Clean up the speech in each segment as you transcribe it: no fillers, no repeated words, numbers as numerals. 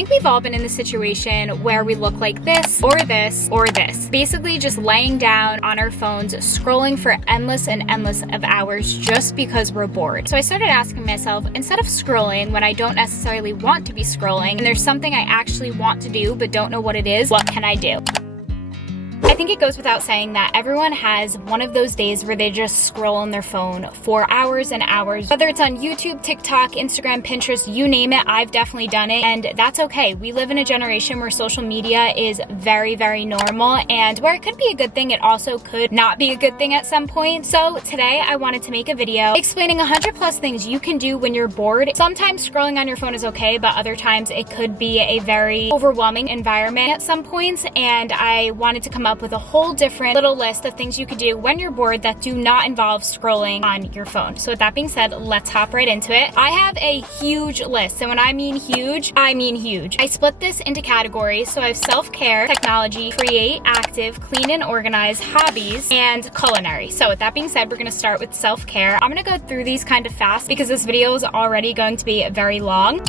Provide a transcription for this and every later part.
I think we've all been in the situation where we look like this, or this, or this. Basically just laying down on our phones, scrolling for endless and endless of hours just because we're bored. So I started asking myself, instead of scrolling when I don't necessarily want to be scrolling, and there's something I actually want to do but don't know what it is, what can I do? I think it goes without saying that everyone has one of those days where they just scroll on their phone for hours and hours. Whether it's on YouTube, TikTok, Instagram, Pinterest, you name it, I've definitely done it, and that's okay. We live in a generation where social media is very, very normal, and where it could be a good thing, it also could not be a good thing at some point. So today I wanted to make a video explaining 100 plus things you can do when you're bored. Sometimes scrolling on your phone is okay, but other times it could be a very overwhelming environment at some points, and I wanted to come up with a whole different little list of things you could do when you're bored that do not involve scrolling on your phone. So with that being said, let's hop right into it. I have a huge list, and when I mean huge, I mean huge. I split this into categories. So I have self-care, technology, create, active, clean and organize, hobbies, and culinary. So with that being said, we're gonna start with self-care. I'm gonna go through these kind of fast because this video is already going to be very long.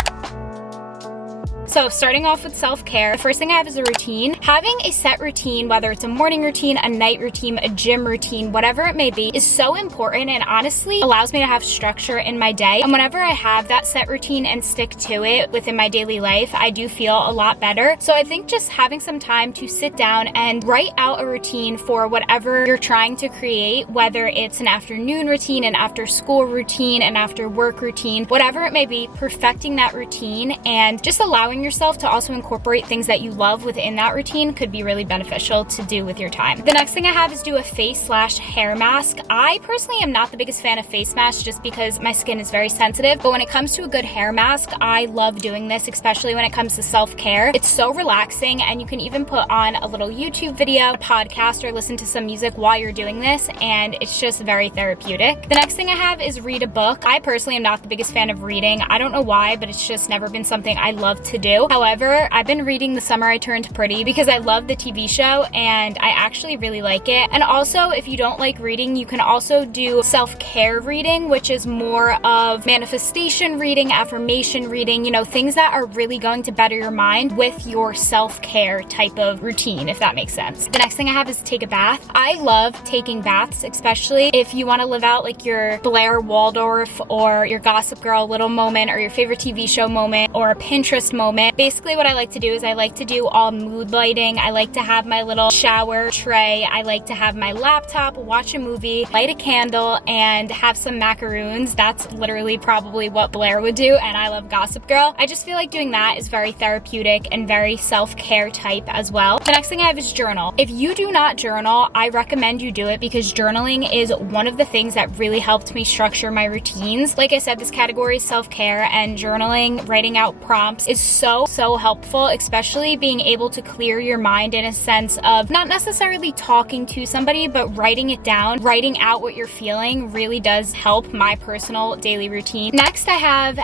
So starting off with self-care, the first thing I have is a routine. Having a set routine, whether it's a morning routine, a night routine, a gym routine, whatever it may be, is so important and honestly allows me to have structure in my day. And whenever I have that set routine and stick to it within my daily life, I do feel a lot better. So I think just having some time to sit down and write out a routine for whatever you're trying to create, whether it's an afternoon routine, an after school routine, an after work routine, whatever it may be, perfecting that routine and just allowing yourself to also incorporate things that you love within that routine could be really beneficial to do with your time. The next thing I have is do a face/hair mask. I personally am not the biggest fan of face masks just because my skin is very sensitive, but when it comes to a good hair mask, I love doing this, especially when it comes to self-care. It's so relaxing, and you can even put on a little YouTube video, a podcast, or listen to some music while you're doing this, and it's just very therapeutic. The next thing I have is read a book. I personally am not the biggest fan of reading. I don't know why, but it's just never been something I love to do. However, I've been reading The Summer I Turned Pretty because I love the TV show and I actually really like it. And also, if you don't like reading, you can also do self-care reading, which is more of manifestation reading, affirmation reading, you know, things that are really going to better your mind with your self-care type of routine, if that makes sense. The next thing I have is take a bath. I love taking baths, especially if you want to live out like your Blair Waldorf or your Gossip Girl little moment or your favorite TV show moment or a Pinterest moment. Basically what I like to do is I like to do all mood lighting. I like to have my little shower tray. I like to have my laptop, watch a movie, light a candle, and have some macaroons. That's literally probably what Blair would do, and I love Gossip Girl. I just feel like doing that is very therapeutic and very self-care type as well. The next thing I have is journal. If you do not journal, I recommend you do it because journaling is one of the things that really helped me structure my routines. Like I said, this category is self-care, and journaling, writing out prompts is so helpful, especially being able to clear your mind in a sense of not necessarily talking to somebody, but writing it down, writing out what you're feeling really does help my personal daily routine. Next, I have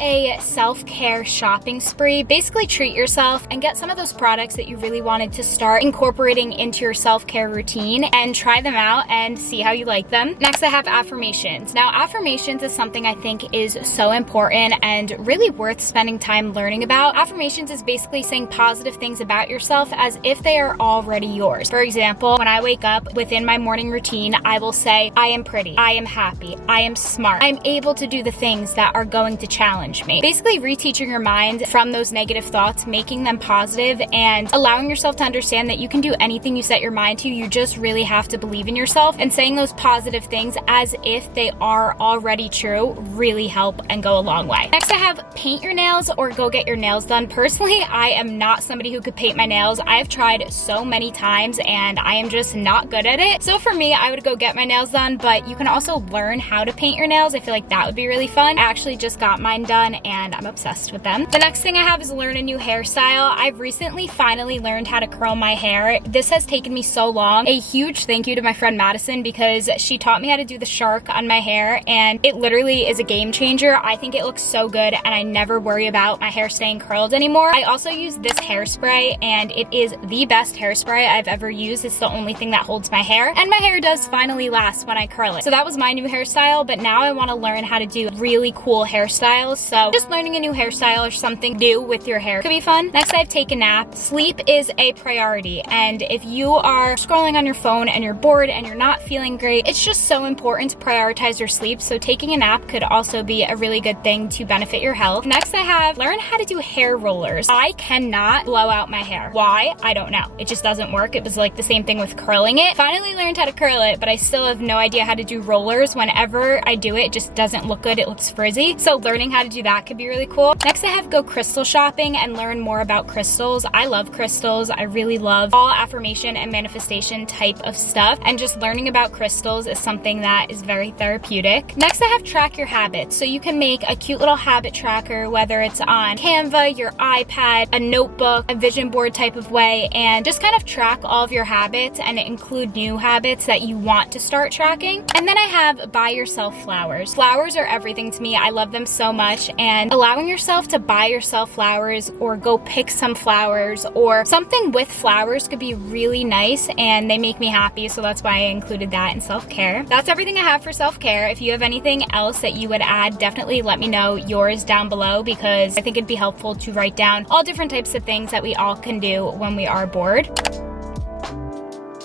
a self-care shopping spree. Basically treat yourself and get some of those products that you really wanted to start incorporating into your self-care routine and try them out and see how you like them. Next, I have affirmations. Now, affirmations is something I think is so important and really worth spending time learning about. Affirmations is basically saying positive things about yourself as if they are already yours. For example, when I wake up within my morning routine, I will say, I am pretty, I am happy, I am smart, I'm able to do the things that are going to challenge me. Basically reteaching your mind from those negative thoughts, making them positive, and allowing yourself to understand that you can do anything you set your mind to. You just really have to believe in yourself, and saying those positive things as if they are already true really help and go a long way. Next, I have paint your nails or go get your nails done. Personally, I am not somebody who could paint my nails. I've tried so many times and I am just not good at it. So for me, I would go get my nails done, but you can also learn how to paint your nails. I feel like that would be really fun. I actually just got mine done and I'm obsessed with them. The next thing I have is learn a new hairstyle. I've recently finally learned how to curl my hair. This has taken me so long. A huge thank you to my friend Madison because she taught me how to do the shark on my hair and it literally is a game changer. I think it looks so good and I never worry about my hair staying staying curled anymore. I also use this hairspray, and it is the best hairspray I've ever used. It's the only thing that holds my hair, and my hair does finally last when I curl it. So that was my new hairstyle, but now I want to learn how to do really cool hairstyles. So just learning a new hairstyle or something new with your hair could be fun. Next, I have take a nap. Sleep is a priority, and if you are scrolling on your phone and you're bored and you're not feeling great, it's just so important to prioritize your sleep. So taking a nap could also be a really good thing to benefit your health. Next, I have learn how to do hair rollers. I cannot blow out my hair. Why? I don't know. It just doesn't work. It was like the same thing with curling it. Finally learned how to curl it, but I still have no idea how to do rollers. Whenever I do it, it just doesn't look good. It looks frizzy. So learning how to do that could be really cool. Next, I have go crystal shopping and learn more about crystals. I love crystals. I really love all affirmation and manifestation type of stuff, and just learning about crystals is something that is very therapeutic. Next, I have track your habits. So you can make a cute little habit tracker, whether it's on Canva, your iPad, a notebook, a vision board type of way, and just kind of track all of your habits and include new habits that you want to start tracking. And then I have buy yourself flowers. Flowers are everything to me. I love them so much, and allowing yourself to buy yourself flowers or go pick some flowers or something with flowers could be really nice, and they make me happy. So that's why I included that in self-care. That's everything I have for self-care. If you have anything else that you would add, definitely let me know yours down below, because I think it'd be helpful to write down all different types of things that we all can do when we are bored.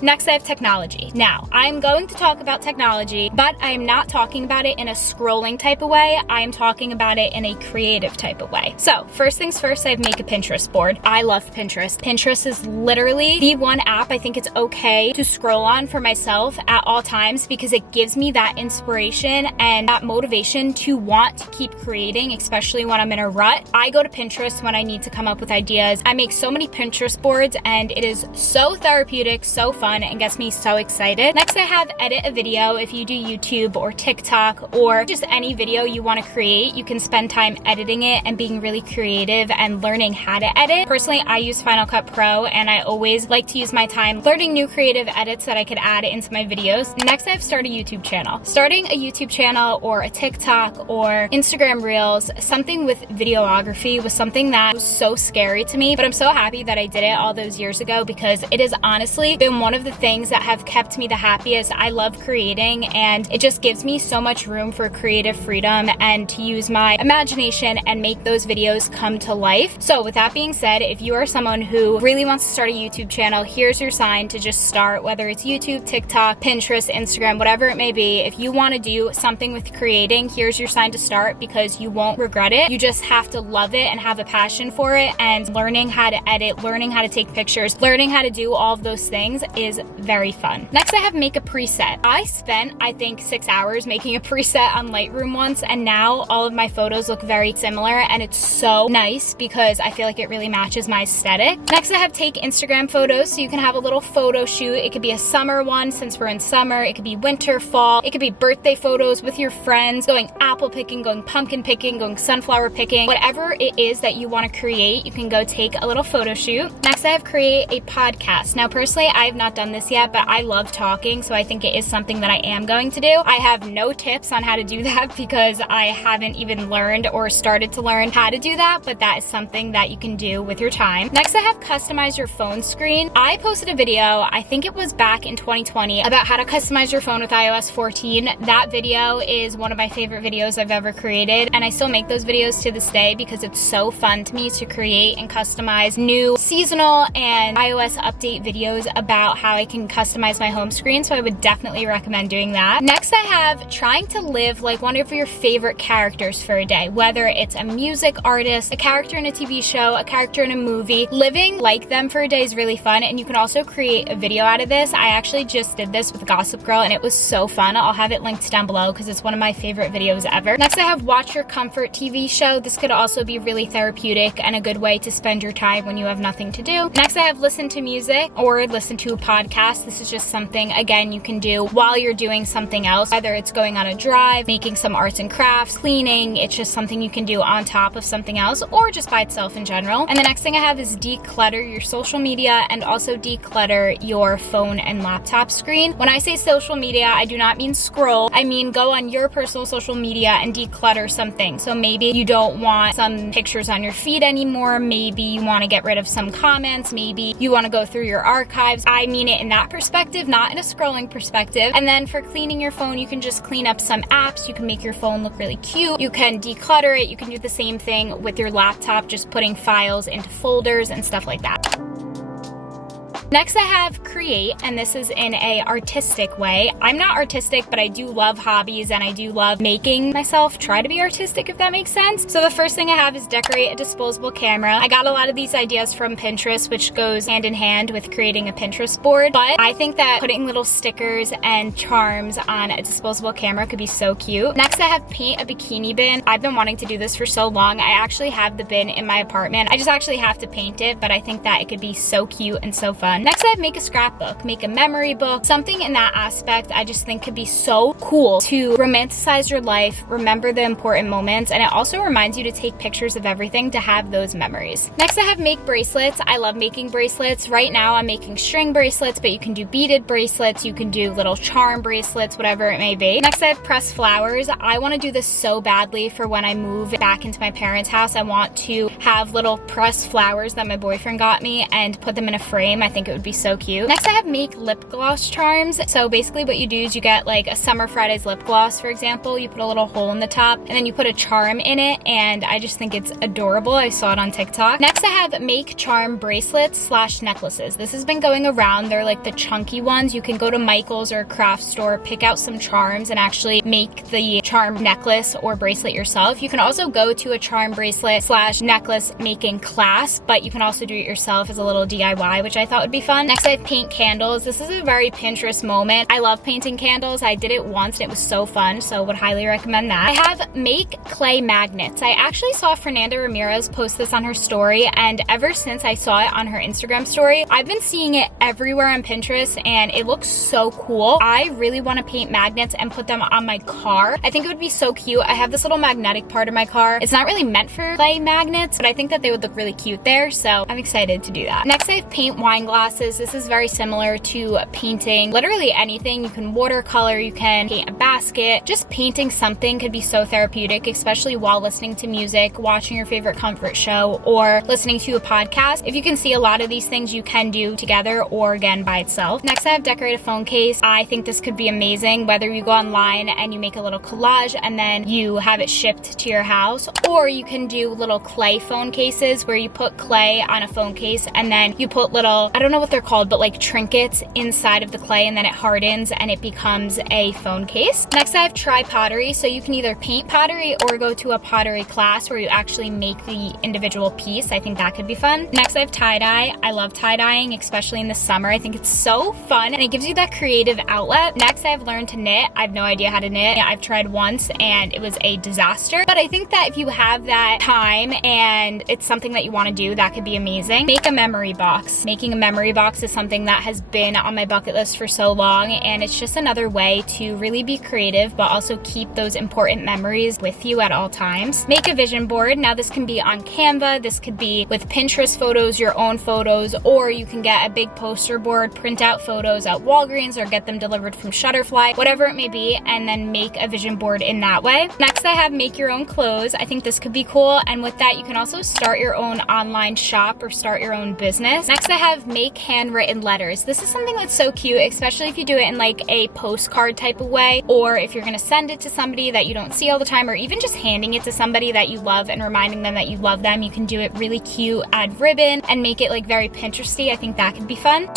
Next, I have technology. Now, I'm going to talk about technology, but I'm not talking about it in a scrolling type of way. I am talking about it in a creative type of way. So, first things first, I have make a Pinterest board. I love Pinterest. Pinterest is literally the one app I think it's okay to scroll on for myself at all times, because it gives me that inspiration and that motivation to want to keep creating, especially when I'm in a rut. I go to Pinterest when I need to come up with ideas. I make so many Pinterest boards, and it is so therapeutic, so fun, and gets me so excited. Next, I have edit a video. If you do YouTube or TikTok or just any video you want to create, you can spend time editing it and being really creative and learning how to edit. Personally, I use Final Cut Pro, and I always like to use my time learning new creative edits that I could add into my videos. Next, I have start a YouTube channel. Starting a YouTube channel or a TikTok or Instagram Reels, something with videography was something that was so scary to me, but I'm so happy that I did it all those years ago, because it has honestly been one of the things that have kept me the happiest. I love creating, and it just gives me so much room for creative freedom and to use my imagination and make those videos come to life. So with that being said, if you are someone who really wants to start a YouTube channel, here's your sign to just start, whether it's YouTube, TikTok, Pinterest, Instagram, whatever it may be. If you want to do something with creating, here's your sign to start, because you won't regret it. You just have to love it and have a passion for it, and learning how to edit, learning how to take pictures, learning how to do all of those things is very fun. Next, I have make a preset. I spent, I think, 6 hours making a preset on Lightroom once, and now all of my photos look very similar, and it's so nice because I feel like it really matches my aesthetic. Next, I have take Instagram photos, so you can have a little photo shoot. It could be a summer one, since we're in summer. It could be winter, fall. It could be birthday photos with your friends, going apple picking, going pumpkin picking, going sunflower picking. Whatever it is that you want to create, you can go take a little photo shoot. Next, I have create a podcast. Now, personally, I have not done this yet, but I love talking, so I think it is something that I am going to do. I have no tips on how to do that because I haven't even learned or started to learn how to do that, but that is something that you can do with your time. Next, I have customize your phone screen. I posted a video, I think it was back in 2020, about how to customize your phone with iOS 14. That video is one of my favorite videos I've ever created, and I still make those videos to this day because it's so fun to me to create and customize new seasonal and iOS update videos about how I can customize my home screen, so I would definitely recommend doing that. Next, I have trying to live like one of your favorite characters for a day, whether it's a music artist, a character in a TV show, a character in a movie. Living like them for a day is really fun, and you can also create a video out of this. I actually just did this with Gossip Girl, and it was so fun. I'll have it linked down below because it's one of my favorite videos ever. Next, I have watch your comfort TV show. This could also be really therapeutic and a good way to spend your time when you have nothing to do. Next, I have listen to music or listen to a podcast podcast. This is just something, again, you can do while you're doing something else, whether it's going on a drive, making some arts and crafts, cleaning. It's just something you can do on top of something else or just by itself in general. And the next thing I have is declutter your social media and also declutter your phone and laptop screen. When I say social media, I do not mean scroll. I mean go on your personal social media and declutter something. So maybe you don't want some pictures on your feed anymore. Maybe you want to get rid of some comments. Maybe you want to go through your archives. I mean it in that perspective, not in a scrolling perspective. And then for cleaning your phone, you can just clean up some apps. You can make your phone look really cute. You can declutter it. You can do the same thing with your laptop, just putting files into folders and stuff like that. Next I have create, and this is in a artistic way. I'm not artistic, but I do love hobbies and I do love making myself try to be artistic, if that makes sense. So the first thing I have is decorate a disposable camera. I got a lot of these ideas from Pinterest, which goes hand in hand with creating a Pinterest board, but I think that putting little stickers and charms on a disposable camera could be so cute. Next I have paint a bikini bin. I've been wanting to do this for so long. I actually have the bin in my apartment. I just actually have to paint it, but I think that it could be so cute and so fun. Next I have make a scrapbook, make a memory book, something in that aspect I just think could be so cool to romanticize your life, remember the important moments, and it also reminds you to take pictures of everything to have those memories. Next I have make bracelets. I love making bracelets. Right now I'm making string bracelets, but you can do beaded bracelets, you can do little charm bracelets, whatever it may be. Next I have press flowers. I want to do this so badly for when I move back into my parents' house. I want to have little pressed flowers that my boyfriend got me and put them in a frame. I think it would be so cute. Next I have make lip gloss charms. So basically what you do is you get like a Summer Fridays lip gloss, for example. You put a little hole in the top and then you put a charm in it, and I just think it's adorable. I saw it on TikTok. Next I have make charm bracelets slash necklaces. This has been going around. They're like the chunky ones. You can go to Michael's or a craft store, pick out some charms and actually make the charm necklace or bracelet yourself. You can also go to a charm bracelet slash necklace making class, but you can also do it yourself as a little DIY, which I thought would be fun. Next I have paint candles. This is a very Pinterest moment. I love painting candles. I did it once and it was so fun, so would highly recommend that. I have make clay magnets. I actually saw Fernanda Ramirez post this on her story, and ever since I saw it on her Instagram story, I've been seeing it everywhere on Pinterest and it looks so cool. I really want to paint magnets and put them on my car. I think it would be so cute. I have this little magnetic part of my car. It's not really meant for clay magnets, but I think that they would look really cute there, so I'm excited to do that. Next I have paint wine glasses. This is very similar to painting literally anything. You can watercolor, you can paint a basket. Just painting something could be so therapeutic, especially while listening to music, watching your favorite comfort show, or listening to a podcast. If you can see, a lot of these things you can do together or again by itself. Next I have decorate a phone case. I think this could be amazing, whether you go online and you make a little collage and then you have it shipped to your house, or you can do little clay phone cases where you put clay on a phone case and then you put little, I don't know what they're called, but like trinkets inside of the clay, and then it hardens and it becomes a phone case. Next I have try pottery. So you can either paint pottery or go to a pottery class where you actually make the individual piece. I think that could be fun. Next I have tie-dye. I love tie-dyeing, especially in the summer. I think it's so fun and it gives you that creative outlet. Next I have learned to knit. I have no idea how to knit. I've tried once and it was a disaster, but I think that if you have that time and it's something that you want to do, that could be amazing. Make a memory box. Making a memory box is something that has been on my bucket list for so long, and it's just another way to really be creative but also keep those important memories with you at all times. Make a vision board. Now this can be on Canva, this could be with Pinterest photos, your own photos, or you can get a big poster board, print out photos at Walgreens or get them delivered from Shutterfly, whatever it may be, and then make a vision board in that way. Next I have make your own clothes. I think this could be cool, and with that you can also start your own online shop or start your own business. Next I have make handwritten letters. This is something that's so cute, especially if you do it in like a postcard type of way, or if you're going to send it to somebody that you don't see all the time, or even just handing it to somebody that you love and reminding them that you love them. You can do it really cute, add ribbon, and make it like very Pinteresty. I think that could be fun.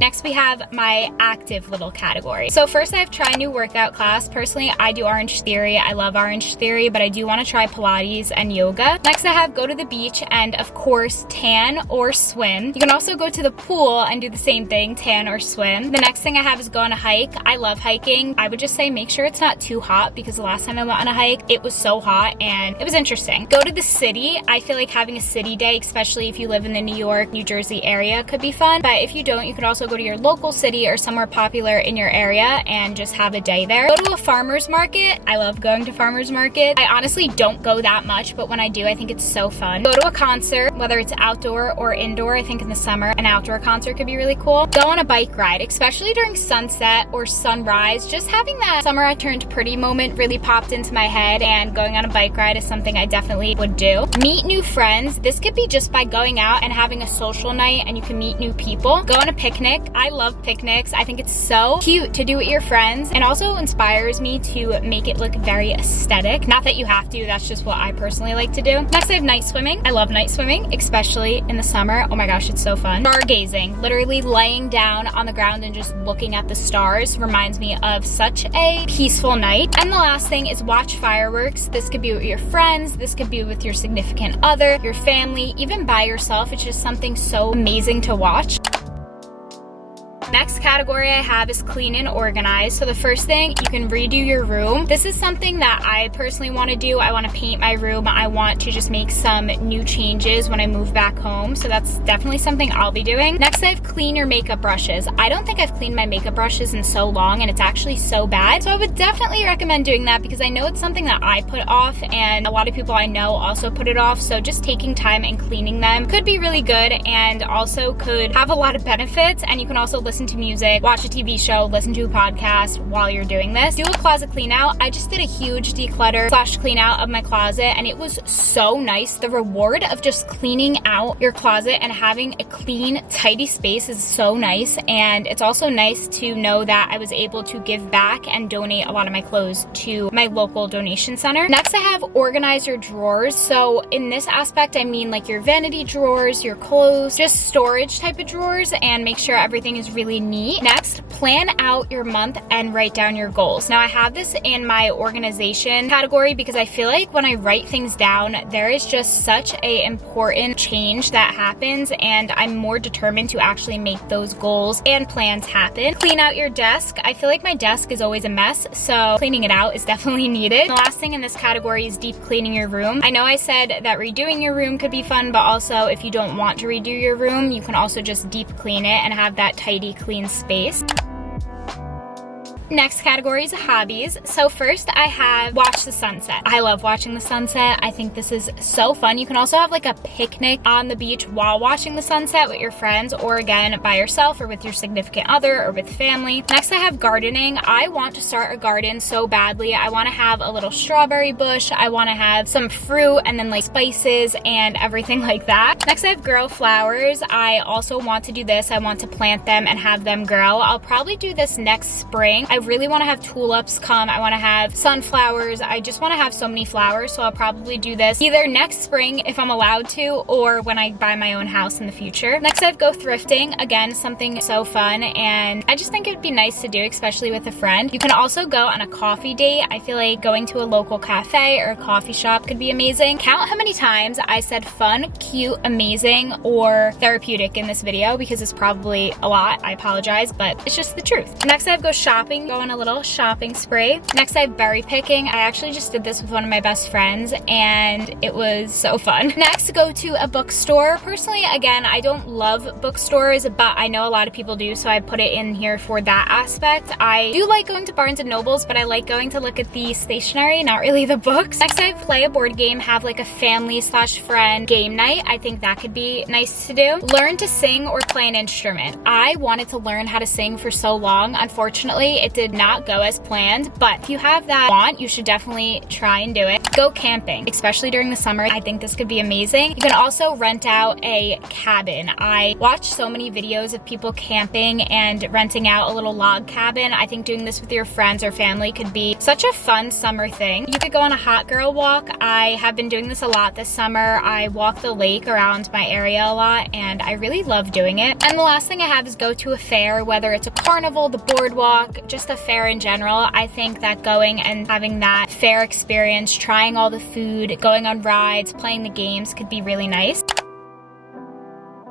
Next, we have my active little category. So first I have try new workout class. Personally, I do Orange Theory. I love Orange Theory, but I do want to try Pilates and yoga. Next, I have go to the beach and of course, tan or swim. You can also go to the pool and do the same thing, tan or swim. The next thing I have is go on a hike. I love hiking. I would just say make sure it's not too hot because the last time I went on a hike, it was so hot and it was interesting. Go to the city. I feel like having a city day, especially if you live in the New York, New Jersey area, could be fun. But if you don't, you could also go to your local city or somewhere popular in your area and just have a day there. Go to a farmer's market. I love going to farmer's market. I honestly don't go that much, but when I do, I think it's so fun. Go to a concert, whether it's outdoor or indoor. I think in the summer, an outdoor concert could be really cool. Go on a bike ride, especially during sunset or sunrise. Just having that summer I turned pretty moment really popped into my head, and going on a bike ride is something I definitely would do. Meet new friends. This could be just by going out and having a social night and you can meet new people. Go on a picnic. I love picnics. I think it's so cute to do with your friends and also inspires me to make it look very aesthetic. Not that you have to, that's just what I personally like to do. Next, I have night swimming. I love night swimming, especially in the summer. Oh my gosh, it's so fun. Stargazing, literally laying down on the ground and just looking at the stars reminds me of such a peaceful night. And the last thing is watch fireworks. This could be with your friends, this could be with your significant other, your family, even by yourself. It's just something so amazing to watch. Next category I have is clean and organize. So the first thing, you can redo your room. This is something that I personally want to do. I want to paint my room. I want to just make some new changes when I move back home. So that's definitely something I'll be doing. Next, I have clean your makeup brushes. I don't think I've cleaned my makeup brushes in so long and it's actually so bad. So I would definitely recommend doing that because I know it's something that I put off and a lot of people I know also put it off. So just taking time and cleaning them could be really good and also could have a lot of benefits. And you can also listen to music, watch a TV show, listen to a podcast while you're doing this. Do a closet clean out. I just did a huge declutter / clean out of my closet and it was so nice. The reward of just cleaning out your closet and having a clean, tidy space is so nice. And it's also nice to know that I was able to give back and donate a lot of my clothes to my local donation center. Next, I have organize your drawers. So in this aspect, I mean like your vanity drawers, your clothes, just storage type of drawers, and make sure everything is really neat. Next, plan out your month and write down your goals. Now I have this in my organization category because I feel like when I write things down, there is just such a important change that happens and I'm more determined to actually make those goals and plans happen. Clean out your desk. I feel like my desk is always a mess, so cleaning it out is definitely needed. The last thing in this category is deep cleaning your room. I know I said that redoing your room could be fun, but also if you don't want to redo your room, you can also just deep clean it and have that tidy, clean space. Next category is hobbies. So first I have watch the sunset. I love watching the sunset. I think this is so fun. You can also have like a picnic on the beach while watching the sunset with your friends, or again by yourself or with your significant other or with family. Next I have gardening. I want to start a garden so badly. I want to have a little strawberry bush. I want to have some fruit and then like spices and everything like that. Next I have grow flowers. I also want to do this. I want to plant them and have them grow. I'll probably do this next spring. I really want to have tulips come. I want to have sunflowers. I just want to have so many flowers, so I'll probably do this either next spring if I'm allowed to, or when I buy my own house in the future. Next I have go thrifting. Again, something so fun and I just think it would be nice to do, especially with a friend. You can also go on a coffee date. I feel like going to a local cafe or a coffee shop could be amazing. Count how many times I said fun, cute, amazing, or therapeutic in this video because it's probably a lot. I apologize, but it's just the truth. Next I have go shopping. Go on a little shopping spree. Next I have berry picking. I actually just did this with one of my best friends and it was so fun. Next, go to a bookstore. Personally, again, I don't love bookstores, but I know a lot of people do, so I put it in here for that aspect. I do like going to Barnes and Nobles, but I like going to look at the stationery, not really the books. Next I have play a board game, have like a family / friend game night. I think that could be nice to do. Learn to sing or play an instrument. I wanted to learn how to sing for so long. Unfortunately, it It did not go as planned, but if you have that want, you should definitely try and do it. Go camping, especially during the summer. I think this could be amazing. You can also rent out a cabin. I watched so many videos of people camping and renting out a little log cabin. I think doing this with your friends or family could be such a fun summer thing. You could go on a hot girl walk. I have been doing this a lot this summer. I walk the lake around my area a lot and I really love doing it. And the last thing I have is go to a fair, whether it's a carnival, the boardwalk, just a fair in general. I think that going and having that fair experience, trying all the food, going on rides, playing the games could be really nice.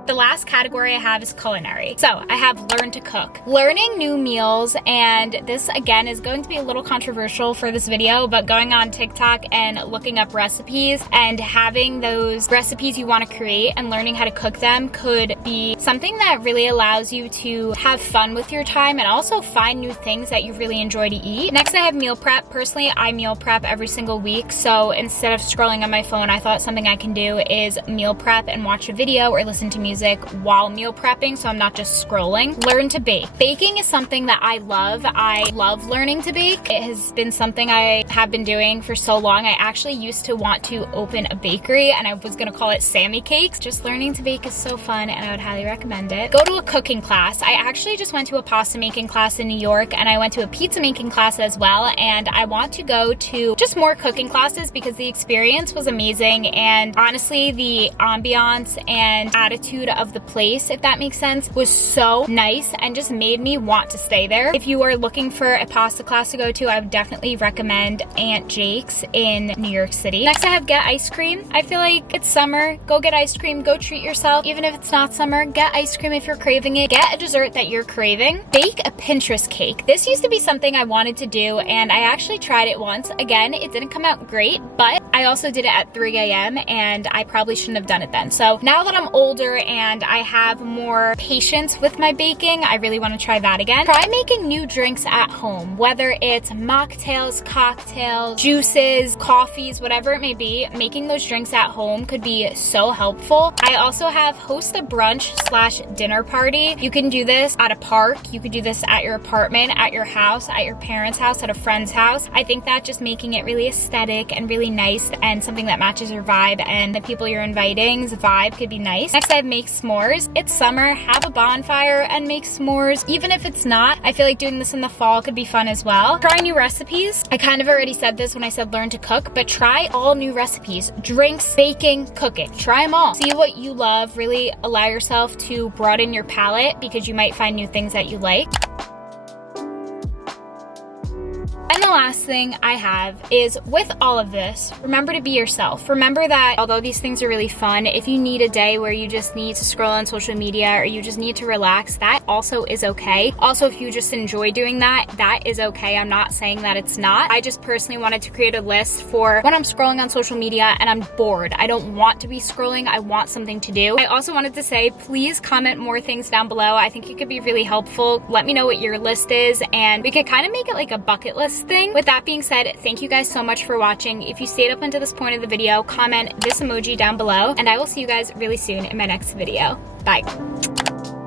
The last category I have is culinary. So I have learn to cook. Learning new meals, and this again is going to be a little controversial for this video, but going on TikTok and looking up recipes and having those recipes you want to create and learning how to cook them could be something that really allows you to have fun with your time and also find new things that you really enjoy to eat. Next, I have meal prep. Personally, I meal prep every single week. So instead of scrolling on my phone, I thought something I can do is meal prep and watch a video or listen to music while meal prepping, so I'm not just scrolling. Learn to bake. Baking is something that I love. I love learning to bake. It has been something I have been doing for so long. I actually used to want to open a bakery and I was gonna call it Sammy Cakes. Just learning to bake is so fun and I would highly recommend it. Go to a cooking class. I actually just went to a pasta making class in New York and I went to a pizza making class as well, and I want to go to just more cooking classes because the experience was amazing, and honestly the ambiance and attitude of the place, if that makes sense, was so nice and just made me want to stay there. If you are looking for a pasta class to go to, I would definitely recommend Aunt Jake's in New York City. Next, I have get ice cream. I feel like it's summer. Go get ice cream. Go treat yourself. Even if it's not summer, get ice cream if you're craving it. Get a dessert that you're craving. Bake a Pinterest cake. This used to be something I wanted to do and I actually tried it once. Again, it didn't come out great, but I also did it at 3 a.m. and I probably shouldn't have done it then. So now that I'm older and I have more patience with my baking, I really want to try that again. Try making new drinks at home, whether it's mocktails, cocktails, juices, coffees, whatever it may be. Making those drinks at home could be so helpful. I also have host a brunch/dinner party. You can do this at a park. You could do this at your apartment, at your house, at your parents' house, at a friend's house. I think that just making it really aesthetic and really nice and something that matches your vibe and the people you're inviting's vibe could be nice. Next, I have make s'mores. It's summer, have a bonfire and make s'mores. Even if it's not, I feel like doing this in the fall could be fun as well. Try new recipes. I kind of already said this when I said learn to cook, but try all new recipes. Drinks, baking, cooking. Try them all. See what you love. Really allow yourself to broaden your palette because you might find new things that you like. And the last thing I have is, with all of this, remember to be yourself. Remember that although these things are really fun, if you need a day where you just need to scroll on social media or you just need to relax, that also is okay. Also, if you just enjoy doing that, that is okay. I'm not saying that it's not. I just personally wanted to create a list for when I'm scrolling on social media and I'm bored. I don't want to be scrolling. I want something to do. I also wanted to say, please comment more things down below. I think it could be really helpful. Let me know what your list is and we could kind of make it like a bucket list thing. With that being said, thank you guys so much for watching. If you stayed up until this point of the video, comment this emoji down below and I will see you guys really soon in my next video. Bye.